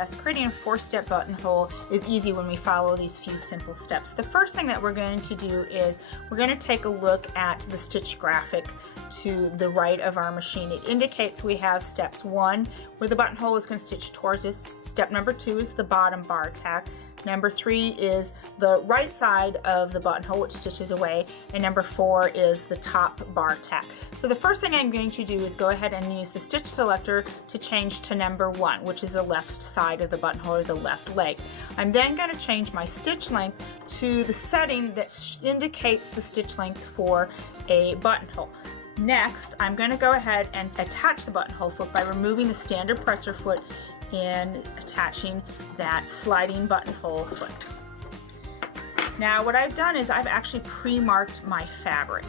Zest, creating a 4-step buttonhole is easy when we follow these few simple steps. The first thing that we're going to do is we're going to take a look at the stitch graphic to the right of our machine. It indicates we have steps 1, where the buttonhole is going to stitch towards us. Step number 2 is the bottom bar tack. Number 3 is the right side of the buttonhole, which stitches away, and number 4 is the top bar tack. So the first thing I'm going to do is go ahead and use the stitch selector to change to number 1, which is the left side of the buttonhole, or the left leg. I'm then going to change my stitch length to the setting that indicates the stitch length for a buttonhole. Next, I'm going to go ahead and attach the buttonhole foot by removing the standard presser foot and attaching that sliding buttonhole foot. Now what I've done is I've actually pre-marked my fabric,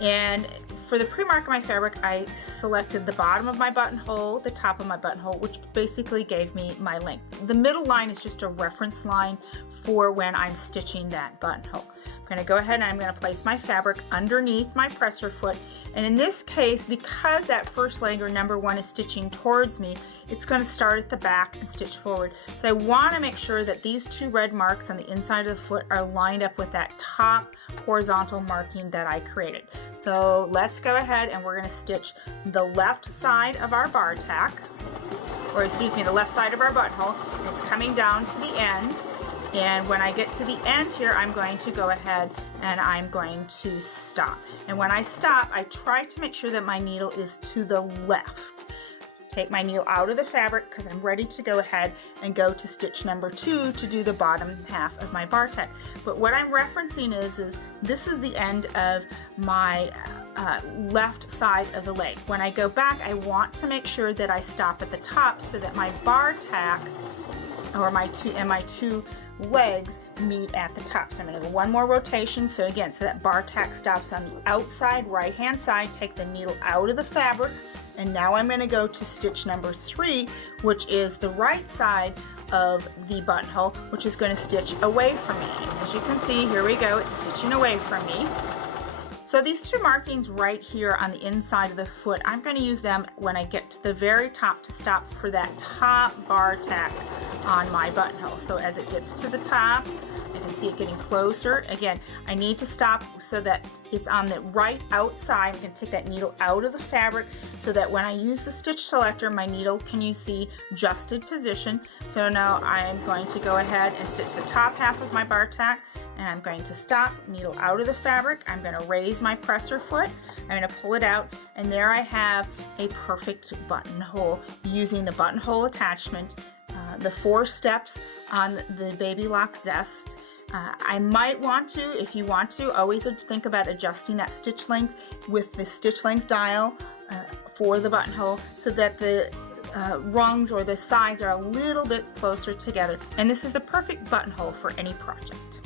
and for the pre-mark of my fabric I selected the bottom of my buttonhole, the top of my buttonhole, which basically gave me my length. The middle line is just a reference line for when I'm stitching that buttonhole. I'm going to go ahead and I'm going to place my fabric underneath my presser foot, and in this case, because that first leg, or number 1, is stitching towards me, it's going to start at the back and stitch forward. So I want to make sure that these 2 red marks on the inside of the foot are lined up with that top horizontal marking that I created. So let's go ahead and we're going to stitch the left side of our bar tack, or excuse me, the left side of our buttonhole. It's coming down to the end. And when I get to the end here, I'm going to go ahead and I'm going to stop. And when I stop, I try to make sure that my needle is to the left. Take my needle out of the fabric because I'm ready to go ahead and go to stitch number 2 to do the bottom half of my bar tack. But what I'm referencing is this is the end of my left side of the leg. When I go back, I want to make sure that I stop at the top so that my bar tack, or my two legs, meet at the top. So I'm going to go one more rotation. So again, so that bar tack stops on the outside right hand side. Take the needle out of the fabric, and now I'm going to go to stitch number 3, which is the right side of the buttonhole, which is going to stitch away from me. As you can see, here we go, it's stitching away from me. So these 2 markings right here on the inside of the foot, I'm going to use them when I get to the very top to stop for that top bar tack on my buttonhole. So as it gets to the top, I can see it getting closer. Again, I need to stop so that it's on the right outside. I'm going to take that needle out of the fabric so that when I use the stitch selector, my needle can, you see, adjusted position. So now I'm going to go ahead and stitch the top half of my bar tack, and I'm going to stop, needle out of the fabric. I'm going to raise my presser foot. I'm going to pull it out, and there I have a perfect buttonhole using the buttonhole attachment, the 4 steps on the Baby Lock Zest. I might want to, if you want to, always think about adjusting that stitch length with the stitch length dial for the buttonhole so that the rungs or the sides are a little bit closer together. And this is the perfect buttonhole for any project.